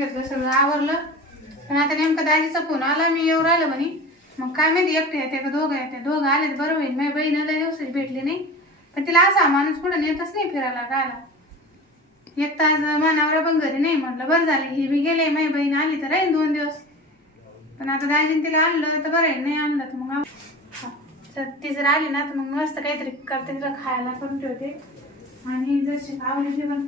घेतलं सगळं आवरलं. पण आता नेमका दाजीचा फोन आला मी येऊ राहिलं म्हणे. मग काय माहिती एकटे येते का दोघं येते. दोघं आले तर बरं होईल. माझी बहीण लय दिवसाची भेटली नाही. पण तिला असा माणूस कुठं नेतच नाही फिरायला गायला. एक तास मानावरा पण घरी नाही. म्हटलं बरं झालं ही बी गेले. माझी बहीण आली तर राहील 2 दिवस. पण आता दाजीने तिला आणलं तर बरं आहे. नाही आणलं तर मग ती जर आली ना तर मग मस्त काहीतरी करते. तिला खायला करून ठेवते. आणि जशी आवडीची पण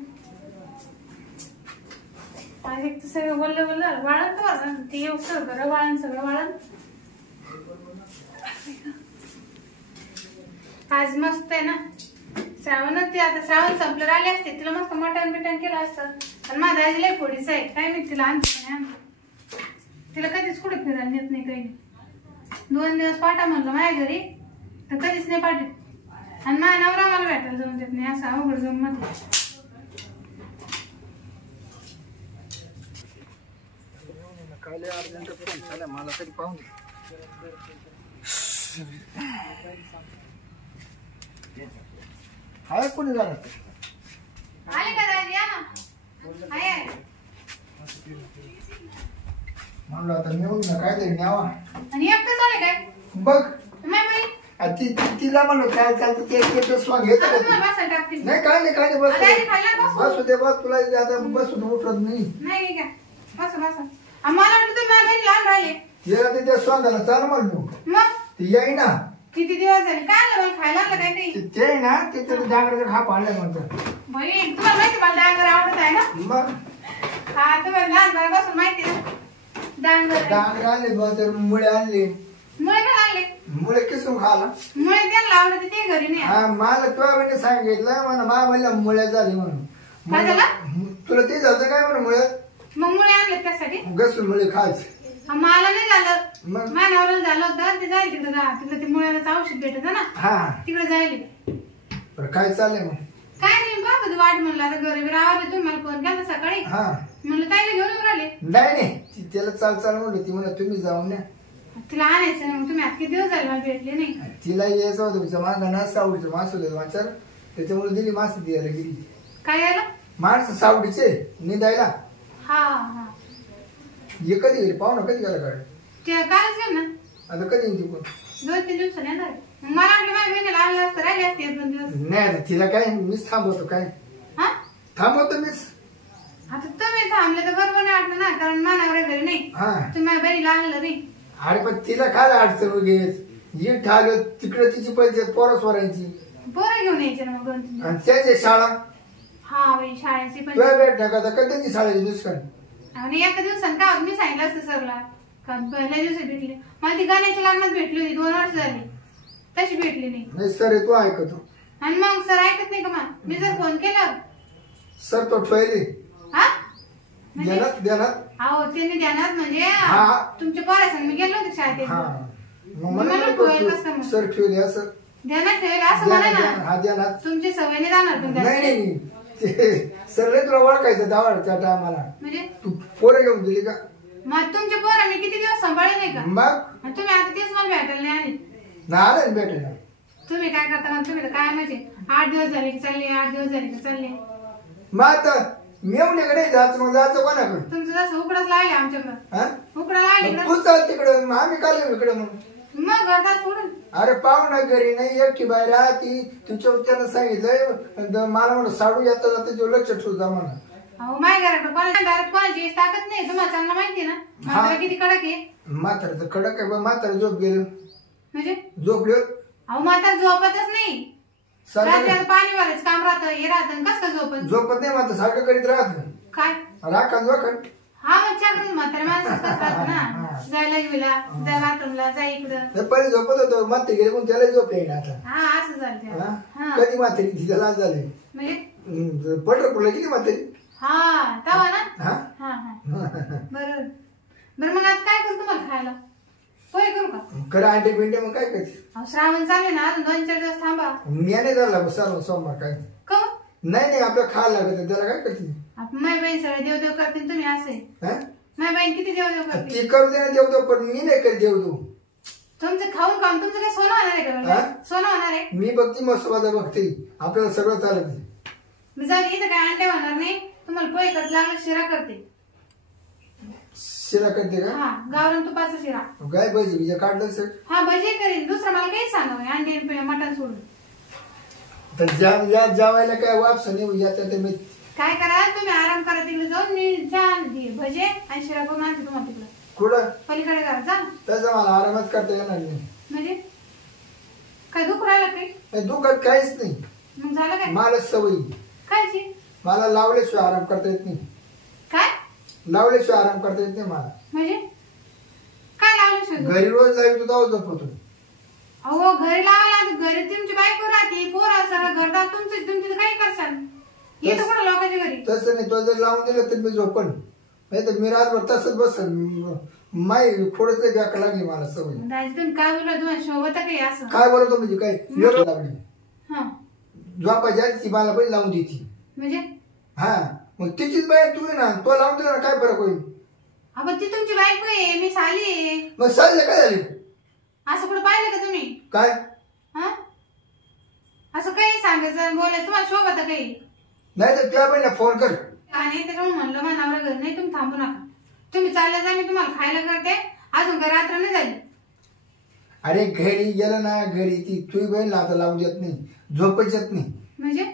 एक तर सगळं बोललं वाळण तर ते येऊ सगळं वाळण सगळं वाळण. आज मस्त आहे ना श्रावण. ती आता श्रावण संपलं आले असते तिला मस्त मटण बिटण केलं असतं. पण माझ्या आजीला फोडीच आहे. काय माहिती तिला आणते नाही आणते. तिला कधीच कुठे फिरायला नेत नाही काही नाही. 2 दिवस पाठा म्हणलं माझ्या घरी तर कधीच नाही पाठवत. आणि माझ्या नवरा मला भेटायला जाऊन देत नाही. असं अवघड गंमत आहे. काले अर्जंट फोन झाला मला तरी पाहून हाय कोणी झालं आले का दाजी या ना. आहे म्हणलं आता नेऊन ना काहीतरी न्यावा. आणि एकटं झाले काय बघ नाही बाई. तिला म्हणलं काय चालतं ते स्वांग घेत नाही. काय नाही बसू दे बस तुला आता बसून उठत नाही का बस बस. मला वाटतं तुम्ही माझ्या बहिणी लहान राहिले. गेला ते त्या स्वांगाला चाल म्हणलो मग ते येई ना. किती दिवस झाले काय आलं मला खायला लागलं काय काही ते ना ते डांगराचा खा पाडलाय म्हणतात. बाई तुम्हाला माहिती मला डांगर आवडत आहे ना. मग हा तुम्हाला लहानपणापासून माहिती ना डांगर आणले बा तर मुळे आणले. मुळे पण आणले. मुळे किसून खाला. मुळे त्यांना आवडते ते घरी नाही. हा मला तुला म्हणजे सांगितलं म्हणा मा म्हणला मुळ्या झाली म्हणून. तुला ते झालं काय म्हणा मुळ्यात. मग मुळे आणले त्यासाठी घसून मुळे खायचे. मला नाही झालं. माझ्या नवऱ्याला झालं होतं ते जाईल तिकडे तिकडे ते मुळ्याचं औषध भेटत ना. हा तिकडे जाईल. काय चाललंय मग काय नाही बाबा वाट म्हणलं आता घरी रावले. तुम्ही मला फोन केला सकाळी. हा म्हणलं ताईला घेऊन येऊन राहिले. नाही त्याला चाल म्हणलं ती म्हणा तुम्ही जाऊन द्या तिला आणायचं मग तुम्ही आज किती दिवस झाले मला भेटले नाही. तिला यायचं होतं तुमच्या मागा ना सावडीचं मास होतं वाचार त्याच्यामुळे दिली मास द्यायला गेली. काय यायला माणसं सावडीचे निदायला. हा हा हे कधी येईल पाहू ना कधी गेला गाडी ते कालच गेल ना. आता कधी येईल ती पण 2-3 दिवसांनी येणार. मला वाटलं माझ्या बहिणीला आणलं असतं राहिले असते 1-2 दिवस. नाही तिला काय मीच थांबवतो काय थांबवतो मीच. आता तुम्ही थांबले तर बरोबर नाही वाटलं ना कारण मानावर घरी नाही. तुम्ही माझ्या बहिणीला आणलं नाही. अरे पण तिला काय अडचण वगैरे ही ठाल तिकडे तिची पैसे पोरं स्वरांची पोरं घेऊन यायचे ना मग 2-3 दिवस. आणि त्याची शाळा हा बाई शाळेची पण भेट टाका कधी शाळेची नुसकान. आणि एका दिवसानं का मी सांगितलं असतं सरला का पहिल्या दिवशी भेटली. मला ती गाण्याच्या लग्नात भेटली होती 2 वर्ष झाली तशी भेटली नाही. सर तू ऐकतो आणि मग सर ऐकत नाही का मग मी जर फोन केला सर तो ठेवले हा देणार अहो त्यांनी ध्यानात म्हणजे तुमच्या पोरासंग मी गेलो होते शाळेत. सर ठेवले असं ध्यानात ठेवलं असं म्हणा ना. हा ध्यानात तुमची सवय नाही जाणार. नाही सर तुला ओळखायचं दावड त्या टायमाला म्हणजे तू पोरं घेऊन दिली का. मग तुमचे पोरं मी किती दिवस सांभाळले नाही का. मग तुम्ही आता तेच मला भेटायला नाही आले. नाही भेटेल तुम्ही काय करता तुम्ही काय म्हणजे 8 दिवस झाले की चालले 8 दिवस झाले की चालले. मग आता मेवण्याकडे जायचं मग जायचं कोणाकडे. तुमचं जसं उकडाच लागले आमच्याकडं उकडा लागले तू चाल तिकडे आम्ही काय इकडे मग घरात सोडून. अरे पाहुणा घरी नाही एकटी बाहेर राहती तुमच्या त्यानं सांगितलं मला म्हणून साडू येता जाता जो लक्ष ठेवू जा म्हणा. अहो माझ्या घरात कोणाची ताकद नाही तुम्हाला चांगलं माहिती ना. म्हातारा किती कडक आहे. म्हातारा कडक आहे म्हातारा झोप गेलं म्हणजे झोपले. अहो म्हातारा झोपतच नाही. पाणी वालायचं काम राहतं हे राहतं कस का झोपत नाही मात्र सारखं करीत राहत काय राखा जोखड. हा मग चाकरी म्हातारा माणसं ना जायला गेला जा बाथरूमला जा इकडं. पहिले झोपत होतो माते गेले पण त्याला झोप येईल आता. हा असं झालं कधी म्हातारी तिच्या लाज झाले म्हणजे पंढरपूरला गेली म्हातारी. हा तवा ना. हा हा बरोबर. बरं मग आता काय करू तुम्हाला खायला पोहे करू का. खरं अंडे बिंडे मग काय करते. श्रावण चालू ना अजून 2-4 दिवस थांबा. मी नाही झाला सर्व सोमवार काय नाही आपलं खायला लागत त्याला काय करते. माझी बहीण सगळे देवदेव करते तुम्ही असे. माझी बहीण किती देवदेव करते. ती करू दे ना देवदेव पण मी नाही करत देवदेव. तुमचं खाऊन काम तुमचं काय सोनं होणार आहे का. सोनं होणार आहे. मी बघती मसोबादा बघते आपल्याला सगळं चालत. मी जाऊ इथं काय अंडे होणार नाही तुम्हाला पोहे करत लागलं शिरा करते. शिरा करते का? हा गावरान तुपाचा शिरा. काय भजी बिजा काढलं सर? हा भजी करीन, दुसरं मला काही सांगा अंडी मटण सोडून. तर जेवायला काय वापस नाही याचा ते मी काय करा तुम्ही आराम करा, तिकडे जाऊन मी भजे आणि शिरा करून आणते तुम्हाला तिकडे. कुठं? पलीकडे करा जा. तसं मला आरामच करता येणार नाही. म्हणजे काय दुख राहिला काही? दुखत काहीच नाही. मग झालं काय? मला सवय कायची? मला लावल्याशिवाय आराम करता येत नाही. काय लावल्याशिवाय आराम करता येत नाही मला. म्हणजे काय लावल्याशिवाय? घरी रोज लावतो तेव्हा झोपतो. अहो घरी लावायला, घरी तुमची बायको राहते, पोरं सगळं घरदार तुमचं, तुम्ही काही करशाल येतं कोणा लोकांच्या घरी? तसं नाही, तो जर लावून दिलं तर मी झोपण, नाही तर मी रातभर तसंच बसन. माई थोडंच व्याक लागली मला सवय. दाजी तुम्ही काय बोलला, तुम्हाला शोभत काही असं? काय बोलतो म्हणजे काय लागली हा झोपायच्या ती मला पण लावून देती. म्हणजे हा मग तिचीच बाई तू ना, तो लावून दिला ना काय फरक होईल? अहो ती तुमची बायको आहे, मी साली आहे. मग चालले काय झाले? असं कुठं पाहिलं का तुम्ही? काय हा असं काही सांगायचं बोलायचं तुम्हाला शोभत काही? नाही तर त्या बहिणीला फोन कर. आणि त्याच्यामुळे म्हणलं मनावर घर नाही, तुम्ही थांबू नका, तुम्ही चालले जा, मी तुम्हाला खायला करते. अजून का रात्र नाही झाली? अरे घरी गेलं ना, घरी ती तुझी बहीण आता लावून देत नाही, झोपच येत नाही. म्हणजे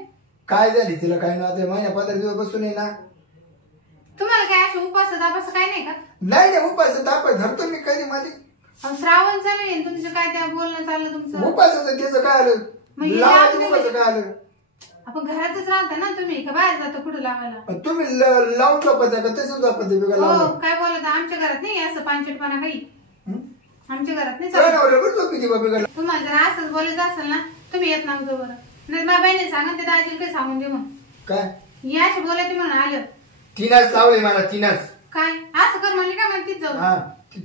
काय झाली तिला? काय नव्हते महिन्या 15 दिवस बसून आहे ना. तुम्हाला काय असं उपास दापास काय नाही का? नाही नाही उपास ताप धरतो मी कधी मध्ये. श्रावण चालू आहे तुमचं, काय त्या बोलणं चाललं तुमचं? उपासाचं त्याचं काय आलं? म्हणजे लावायचं उपासाचं काय आलं? आपण घरातच राहता ना तुम्ही, का बाहेर जातो कुठं लावायला? तुम्ही लावून झोपत का तसंच झोपत? हो काय बोलत, आमच्या घरात नाही असं पांचटपणा काही, आमच्या घरात नाही. तुम्हाला जर असंच बोलायचं असेल ना, तुम्ही येत नव्हतं बरं. नाही माझ्या बहिणी सांगा ते दाजीला काही सांगून दे मग. काय याशी बोलायचं म्हणून आलं. तिनाच लावले मला, तिनाच. काय असं कर म्हणले का? मग तीच जाऊ. हा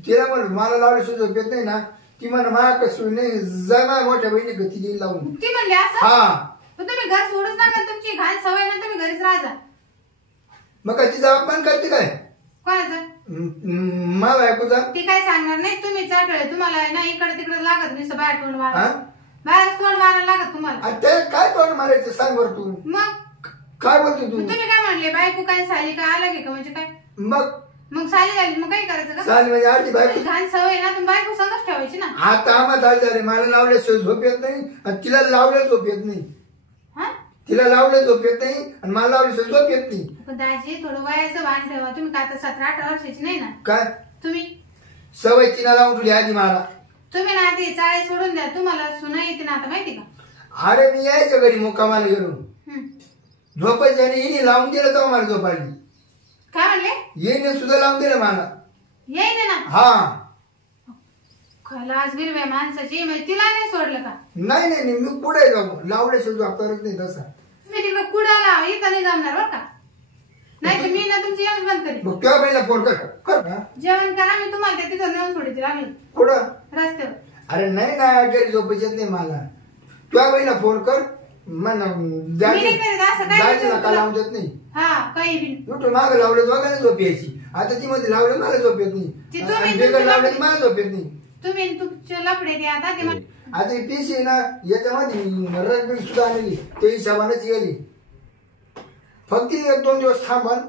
तिला म्हण मला लावल्याशिवाय झोप येत नाही ना. ती म्हण मला कसं नाही जमा मोठ्या बहिणी ती लावून. ती म्हणली असं? हा तुम्ही घर सोडूच नका, तुमची घाण सवय ना, तुम्ही घरीच राहा. मग काय तिचा अपमान करते काय? कोणाचं? मा बायकोचा. ती काय सांगणार नाही, तुम्ही चाटळे, तुम्हाला ना इकडे तिकडे लागत नाही, बाहेर तोंड मारा, बाहेर तोंड मारायला लागत तुम्हाला. ते काय तोंड मारायचं सांग बरं तू. मग काय बोलते तू? तुम्ही काय म्हणले बायको काय साली काय आलं का? म्हणजे काय मग साली झाली मग काय करायचं का? साली म्हणजे आधी बायको घाण सवय ना, तुम्ही बायको संगच ठेवायची ना. आता आम्हाला झाले, मला लावल्याशिवाय झोप येत नाही आणि तिला लावल्या झोप येत नाही. तिला लावलं झोप येत नाही आणि मला लावल्याशिवाय झोप येत नाही. पण दाजी थोडं वयाचं भान ठेवा. तुम्ही काय आता 17-18 वर्षाची नाही ना? काय तुम्ही सवय तिला लावून ठेवली आधी मला. तुम्ही ना आधी चाळे सोडून द्या, तुम्हाला सुना येते ना आता माहिती का? अरे मी यायचं घरी मुक्कामाला गेलो, झोपायची आणि हिने लावून दिलं तेव्हा मला झोप आली. काय म्हणले? येईने सुद्धा लावून दिलं मला. येईन ना? हा खलास गिरव्या माणसाची, म्हणजे तिला नाही सोडलं का? नाही नाही नाही मी पुढे जाऊ, लावल्याशिवाय झोप करत नाही तसा. तुम्ही तिकडे कुडाला इथं नाही जमणार बरं का? नाही तर मी ना तुमची येऊन बंद करेन. मग तेव्हा पहिला फोन कर. जेवण करा, मी तुम्हाला तिथं नेऊन सोडते लागले कुठं? रस्त्यावर. अरे नाही ना घरी झोपायच नाही मला. तुझ्या बहिणीला फोन कर म्हण लावून देत नाही. हा काही बी कुठं मागं लावलं दोघांना झोप यायची. आता ती मध्ये लावलं मला झोप येत नाही, बेगर लावलं मला झोप येत नाही. तुम्ही तुमचे लफडे ते आता ते आता पीसी ना याच्यामध्ये रंग सुद्धा आलेली ते हिशोबानेच गेली. फक्त 1-2 दिवस थांबन,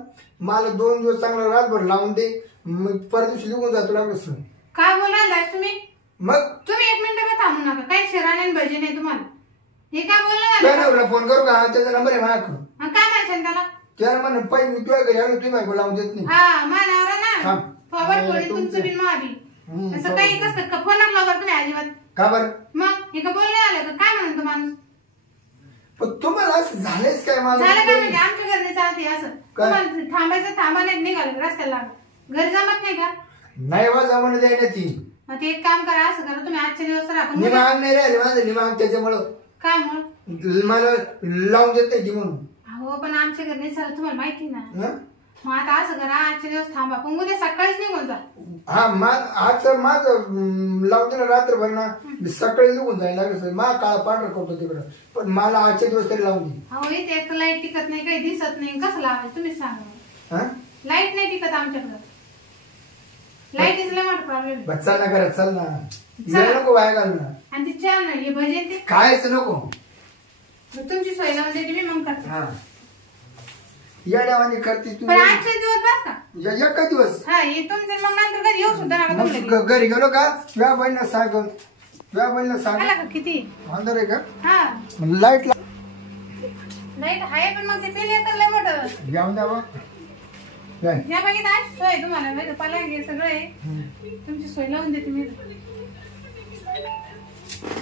मला 2 दिवस चांगला रातभर लावून दे, मग परत दिवशी निघून जातो लागलं. काय बोलायला तुम्ही? मग तुम्ही 1 मिनिट का थांबू नका, काही शिराने भजी नाही तुम्हाला. हे काय बोलणार? फोन करू का? त्याचा नंबर आहे माझ्याकडून. काय म्हणाल त्याला? त्याला म्हण पाहिजे मी तुझ्या घरी आलो, तुम्ही लावून देत नाही. हा मानावर ना फॉरवर्ड थोडी तुमचं बिन महाबी असं काही कसं फोन लावणार तुम्ही अजिबात का बरं? मग हे का बोलले आलं का? काय म्हणतो माणूस? पण तुम्हाला असं झालेच काय? मला झालं काय म्हणजे आमच्या घरने चालते असं? तुम्हाला थांबायचं थांबा नाही निघालं रस्त्याला घर जमत नाही का? नाही वा जमणं द्यायला ती. मग ते एक काम करा, असं करा तुम्ही आजच्या दिवस राहा. निमाग नाही राहिले माझं, निमाग त्याच्यामुळं. काय म्हणून? मला लावून देत नाही ती म्हणून. हो पण आमच्या घरने चालत तुम्हाला माहिती ना. मग आता असं करा, आजच्या दिवस थांबा, पण उद्या सकाळीच निघून जा. हा आज माझं लावून दिलं रात्रभर ना, सकाळी निघून जायला लागलं. मा काळा पांढरा करतो तिकडं, पण मला आजच्या दिवस तरी लावून दे. हो इथे एक लाईट टिकत नाही, काही दिसत नाही, कसं लावायचं तुम्ही सांगा. लाईट नाही टिकत आमच्याकडं, लाईटीचा मोठा प्रॉब्लेम. चल ना करा, चल ना, नको वाया घाल ना. आणि ती चहा नाही भजी ते कायच नको. तुमची सोय लावून देते मी, मग करते. येड्यावानी करते तू पण आजचे दिवस बस का एका दिवस हा हे तुमचं मग नंतर कधी येऊ सुद्धा नका तुमच्या मग घरी गेलो का तुझ्या बहिणीला सांग तुझ्या बहिणीला सांग आला का किती अंधार आहे का हा लाईट नाही आहे पण मग ते बिल येतं लय मोठं जाऊन द्या काय या बघित आज सोय तुम्हाला माहिती पलंग सगळं आहे तुमची सोय लावून देते मी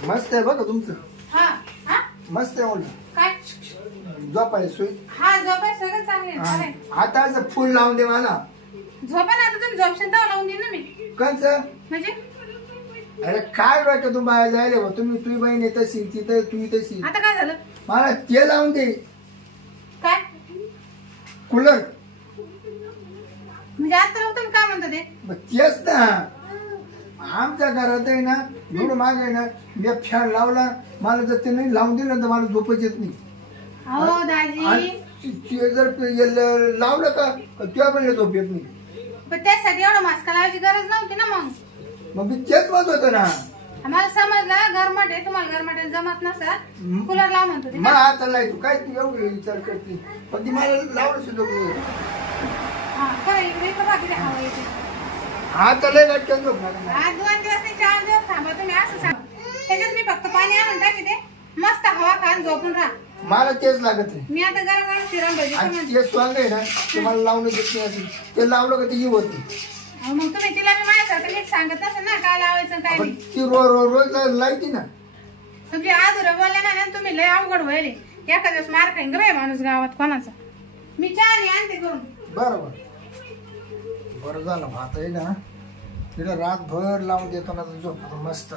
मस्त आहे बघा तुमचं हा हा मस्त आहे बोल काय झोपाय सोय हा झोपाय सगळं चांगले आहे आता असं फुल लावून दे मला झोपा ना आता तुम्ही झोपशाल तेव्हा लावून देईन ना मी कंच म्हणजे अरे काय वाटत तू बाहेर जायला बा तुम्ही तुझी बहीण तशी तिथं तू तशी आता काय झालं मला ते लावून दे काय कूलर म्हणजे आता तुम्ही काय म्हणता ते तेच ना आमच्या घरात आहे ना एवढं माग आहे ना मी फॅन लावला मला जर ते नाही लावून दिलं तर मला झोपच येत नाही हो दाजी आणि ते जर लावलं का तेव्हा पण झोप येत नाही पण त्यासाठी एवढं मास्क लावायची गरज नव्हती ना मग मी तेच म्हणत होतो ना आम्हाला समजलं गरमट आहे तुम्हाला गरमट जमत नसत कूलर लाव म्हणतो ते मला आता नाही तू काय तू एवढी विचार करते पण ती मला लावलं सुद्धा नाही हा खरं इकडे बघा किती हवा येते आता लय लटकन झोप लागला आज 2 दिवस नाही 4 दिवस थांबा तुम्ही असं सांग त्याच्यात मी फक्त पाणी आणून टाकते मस्त हवा खान झोपून राहा मला तेच लागत आहे मी आता गरम गरम शिरण भजी आणि करून ते स्वांग आहे ना ते मला लावलं देत नाही असेल ते लावलं का ते येऊ होती मग तुम्ही तिला मी माझ्यासारखं नीट सांगत नसेल ना काय लावायचं काय पण नाही ती रोज लायती ना तुमची आज बोलल्या ना तुम्ही लय अवघड व्हायले एका दिवस मार खाईन ग माणूस गावात कोणाचा मी चहा नाही आणते करून बरोबर बरं झालं आता आहे ना तिला रातभर लावून देतो ना झोपतो मस्त